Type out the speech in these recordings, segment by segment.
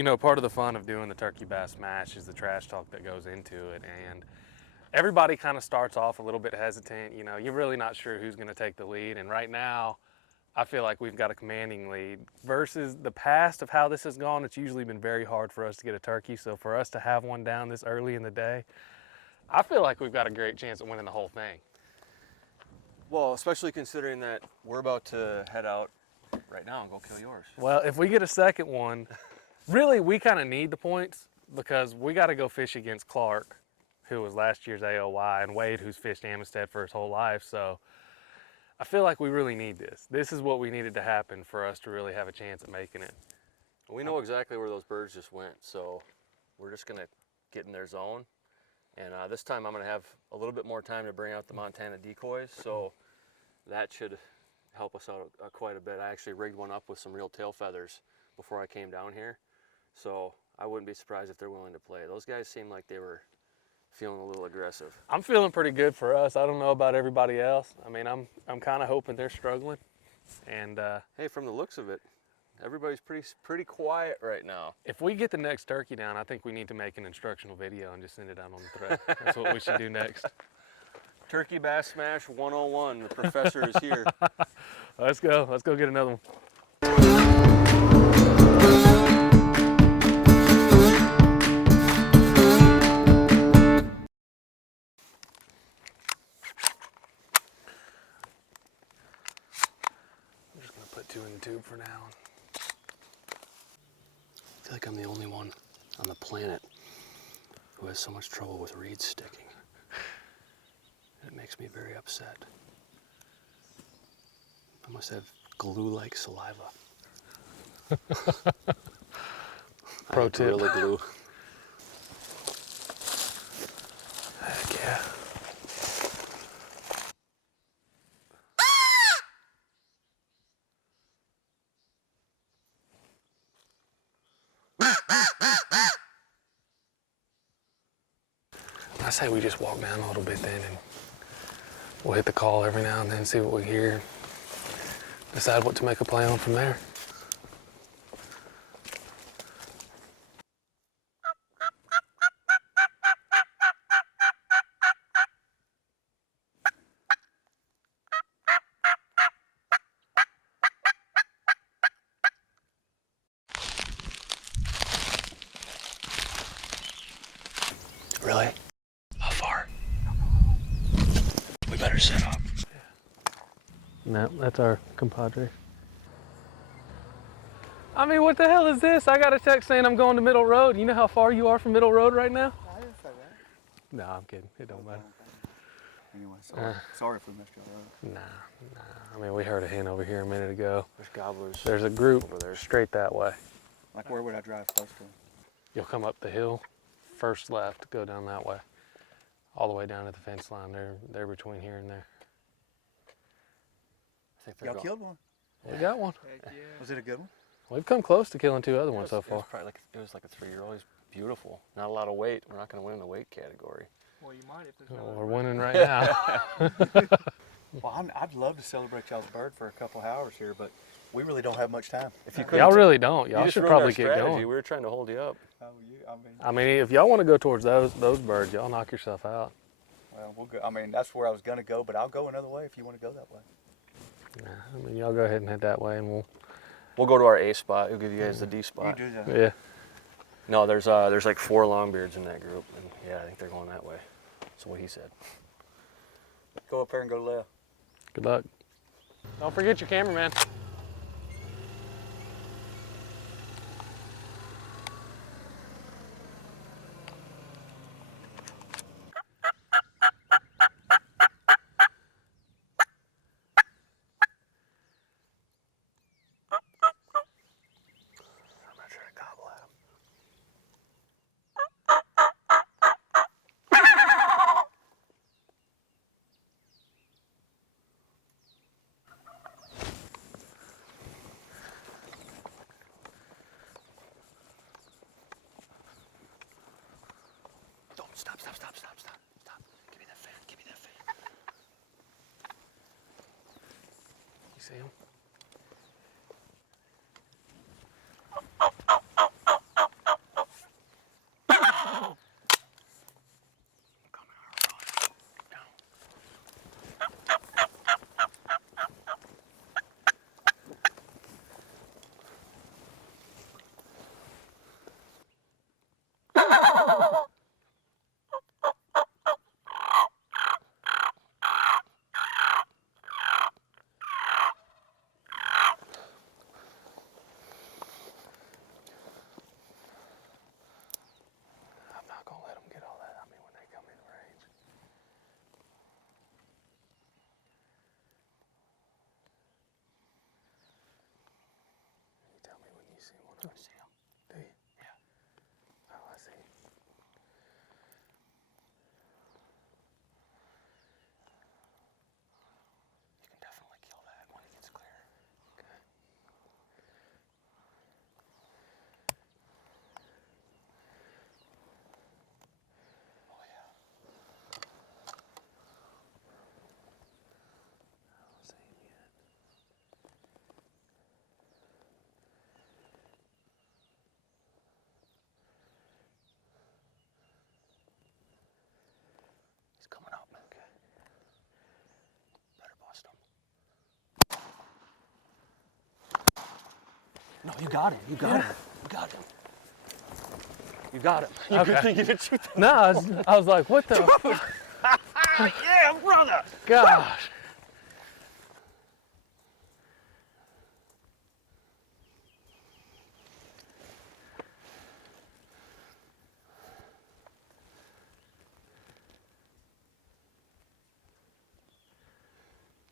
You know, part of the fun of doing the turkey bass smash is the trash talk that goes into it, and everybody kind of starts off a little bit hesitant. You know, you're really not sure who's going to take the lead, and right now I feel like we've got a commanding lead versus the past of how this has gone. It's usually been very hard for us to get a turkey, so for us to have one down this early in the day, I feel like we've got a great chance of winning the whole thing. Well, especially considering that we're about to head out right now and go kill yours. Well, if we get a second one, really we kind of need the points because we got to go fish against Clark, who was last year's AOY, and Wade, who's fished Amistad for his whole life. So I feel like we really need this. This is what we needed to happen for us to really have a chance at making it. We know exactly where those birds just went, so we're just gonna get in their zone. And this time I'm gonna have a little bit more time to bring out the Montana decoys, so that should help us out quite a bit. I actually rigged one up with some real tail feathers before I came down here, so I wouldn't be surprised if they're willing to play. Those guys seem like they were feeling a little aggressive. I'm feeling pretty good for us. I don't know about everybody else. I mean, I'm kind of hoping they're struggling. And hey, from the looks of it, everybody's pretty quiet right now. If we get the next turkey down, I think we need to make an instructional video and just send it out on the thread. That's what we should do next. Turkey Bass Smash 101. The professor is here. Let's go. Let's go get another one. I'm just going to put two in the tube for now. I feel like I'm the only one on the planet who has so much trouble with reeds sticking. It makes me very upset. I must have glue-like saliva. Pro tip. Gorilla glue. Heck yeah. I say we just walk down a little bit then and we'll hit the call every now and then, see what we hear, decide what to make a play on from there. Really? How far? We better set up. No, that's our compadre. I mean, what the hell is this? I got a text saying I'm going to Middle Road. You know how far you are from Middle Road right now? I didn't say that. No, I'm kidding. It don't matter. Anyway, sorry if we messed you up. Nah. I mean, we heard a hen over here a minute ago. There's gobblers. There's a group over there. straight that way. Like, where would I drive close to? You'll come up the hill, first left, go down that way, all the way down to the fence line. They're between here and there. I think they're Y'all killed one? We got one. Heck yeah. Was it a good one? We've come close to killing two other ones so far. It was like a 3-year-old. He's beautiful. Not a lot of weight. We're not going to win in the weight category. Well, you might if there's Well, we're winning right now. Well, I'd love to celebrate y'all's bird for a couple hours here, but we really don't have much time. If you Y'all really don't. Y'all just should ruined our probably get strategy. going. We were trying to hold you up. Oh, I mean, if y'all want to go towards those birds, y'all knock yourself out. well, we'll go. I mean, that's where I was going to go, but I'll go another way if you want to go that way. Nah, I mean, y'all go ahead and head that way, and We'll go to our A spot. We'll give you guys the D spot. You do that. yeah. No, there's like 4 longbeards in that group, and yeah, I think they're going that way. That's what he said. Go up there and go left. Good luck. Don't forget your cameraman. Stop. Give me that fan. You see him? See him? Do you? Yeah. Oh, I see. You can definitely kill that when he gets clear. Okay. Oh yeah. I don't see him yet. He's coming up. Okay. Better bust him. No, you got him. You got him. You got him. You got him. You Okay. good thing you didn't shoot that. No, I was like, what the Yeah, brother. gosh?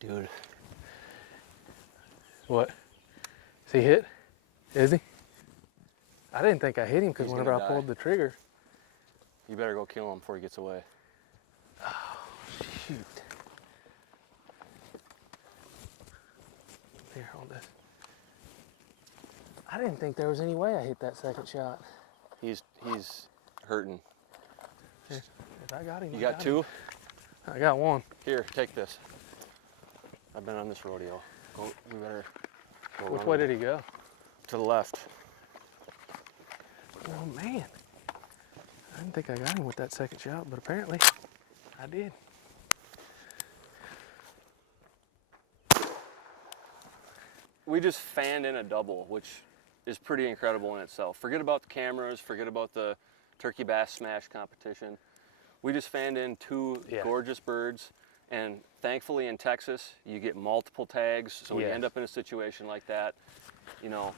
Dude, What? Is he hit? Is he? I didn't think I hit him because He's whenever gonna I die. pulled the trigger. you better go kill him before he gets away. Shoot. Here, hold this. I didn't think there was any way I hit that second shot. He's hurting. Here, if I got him. You I got him. two? I got one. Here, take this. I've been on this rodeo. Go, we better go Which run way did he go? to the left. Oh man. I didn't think I got him with that second shot, but apparently I did. We just fanned in a double, which is pretty incredible in itself. Forget about the cameras, forget about the turkey bass smash competition. We just fanned in two gorgeous birds, and thankfully in Texas, you get multiple tags, so we Yes. end up in a situation like that. You know,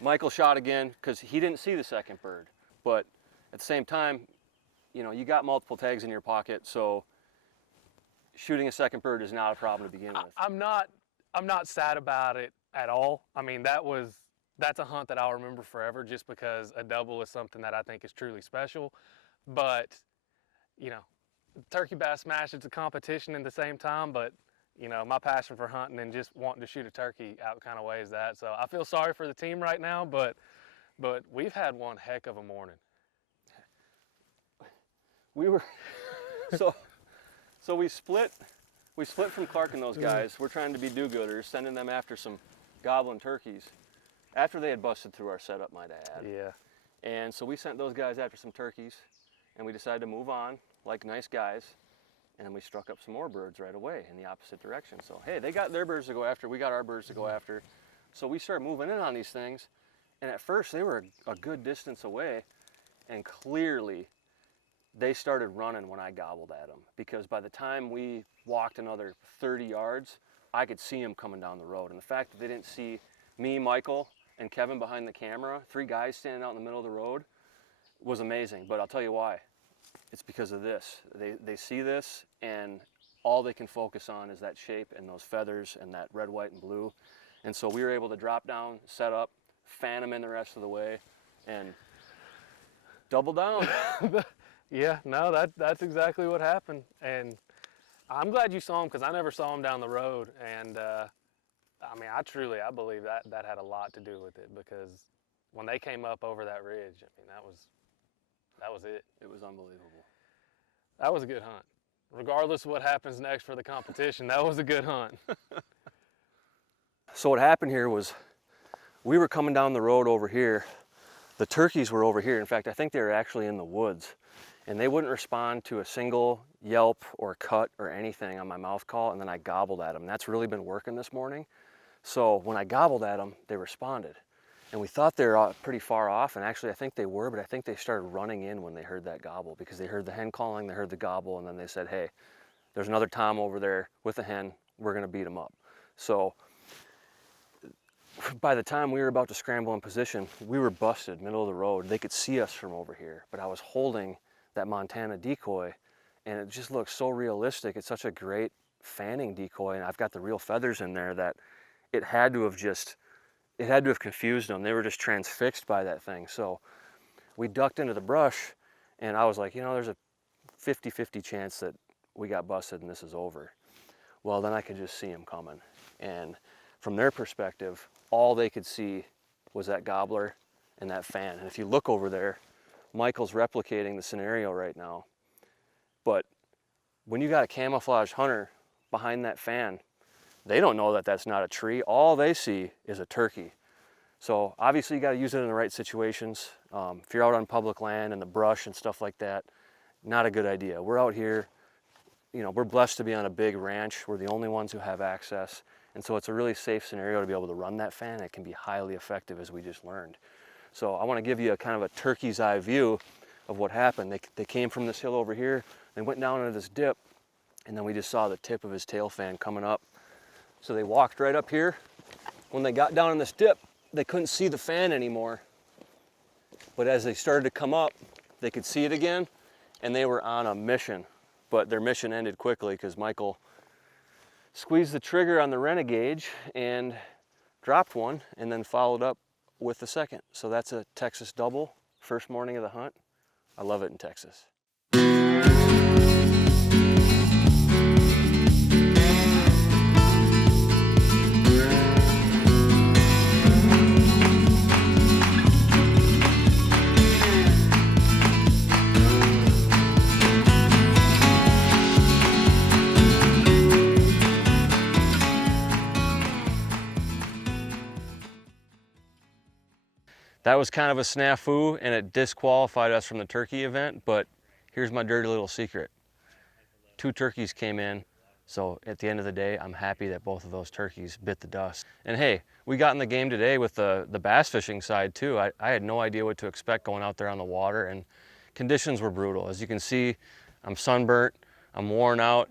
Michael shot again because he didn't see the second bird, but at the same time, you know, you got multiple tags in your pocket, so shooting a second bird is not a problem to begin with. I'm not sad about it at all. I mean, that's a hunt that I'll remember forever just because a double is something that I think is truly special. But, you know, turkey bass smash, it's a competition at the same time, but you know, my passion for hunting and just wanting to shoot a turkey out kind of weighs that. So I feel sorry for the team right now, but we've had one heck of a morning. We were so we split from Clark and those guys. We're trying to be do-gooders, sending them after some goblin turkeys after they had busted through our setup, might I add. Yeah. And so we sent those guys after some turkeys, and we decided to move on like nice guys, and then we struck up some more birds right away in the opposite direction. So hey, they got their birds to go after, we got our birds to go after. So we started moving in on these things, and at first they were a good distance away, and clearly they started running when I gobbled at them, because by the time we walked another 30 yards, I could see them coming down the road. And the fact that they didn't see me, Michael, and Kevin behind the camera, three guys standing out in the middle of the road, was amazing. But I'll tell you why. It's because of this. They see this, and all they can focus on is that shape and those feathers and that red, white, and blue. And so we were able to drop down, set up, fan them in the rest of the way, and double down. Yeah, no, that's exactly what happened. And I'm glad you saw him because I never saw him down the road. And I mean, I believe that had a lot to do with it, because when they came up over that ridge, I mean, that was it. It was unbelievable. That was a good hunt. Regardless of what happens next for the competition, that was a good hunt. So what happened here was we were coming down the road over here. The turkeys were over here. In fact, I think they were actually in the woods, and they wouldn't respond to a single yelp or cut or anything on my mouth call, and then I gobbled at them. That's really been working this morning. So when I gobbled at them, they responded. And we thought they were pretty far off, and actually I think they were, but I think they started running in when they heard that gobble, because they heard the hen calling, they heard the gobble, and then they said, hey, there's another tom over there with a hen, we're gonna beat him up. So by the time we were about to scramble in position, we were busted, middle of the road. They could see us from over here, but I was holding that Montana decoy, and it just looks so realistic. It's such a great fanning decoy, and I've got the real feathers in there that it had to have just it had to have confused them. They were just transfixed by that thing. So we ducked into the brush, and I was like, you know, there's a 50-50 chance that we got busted and this is over. Well, then I could just see them coming. And from their perspective, all they could see was that gobbler and that fan. And if you look over there, Michael's replicating the scenario right now. But when you got a camouflage hunter behind that fan, they don't know that that's not a tree. All they see is a turkey. So obviously you got to use it in the right situations. If you're out on public land and the brush and stuff like that, not a good idea. We're out here, you know, we're blessed to be on a big ranch. We're the only ones who have access. And so it's a really safe scenario to be able to run that fan. It can be highly effective, as we just learned. So I want to give you a kind of a turkey's eye view of what happened. They came from this hill over here, they went down into this dip, and then we just saw the tip of his tail fan coming up. So they walked right up here. When they got down in this dip, they couldn't see the fan anymore. But as they started to come up, they could see it again, and they were on a mission. But their mission ended quickly because Michael squeezed the trigger on the Renegade and dropped one, and then followed up with the second. So that's a Texas double, first morning of the hunt. I love it in Texas. That was kind of a snafu, and it disqualified us from the turkey event, but here's my dirty little secret. 2 turkeys came in, so at the end of the day, I'm happy that both of those turkeys bit the dust. And hey, we got in the game today with the bass fishing side too. I had no idea what to expect going out there on the water, and conditions were brutal. As you can see, I'm sunburnt, I'm worn out.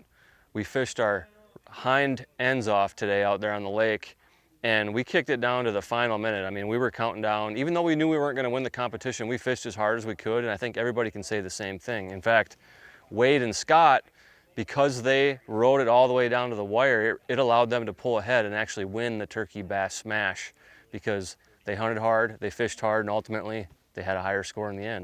We fished our hind ends off today out there on the lake, and we kicked it down to the final minute. I mean, we were counting down. Even though we knew we weren't going to win the competition, we fished as hard as we could, and I think everybody can say the same thing. In fact, Wade and Scott, because they rode it all the way down to the wire, it allowed them to pull ahead and actually win the turkey bass smash, because they hunted hard, they fished hard, and ultimately they had a higher score in the end.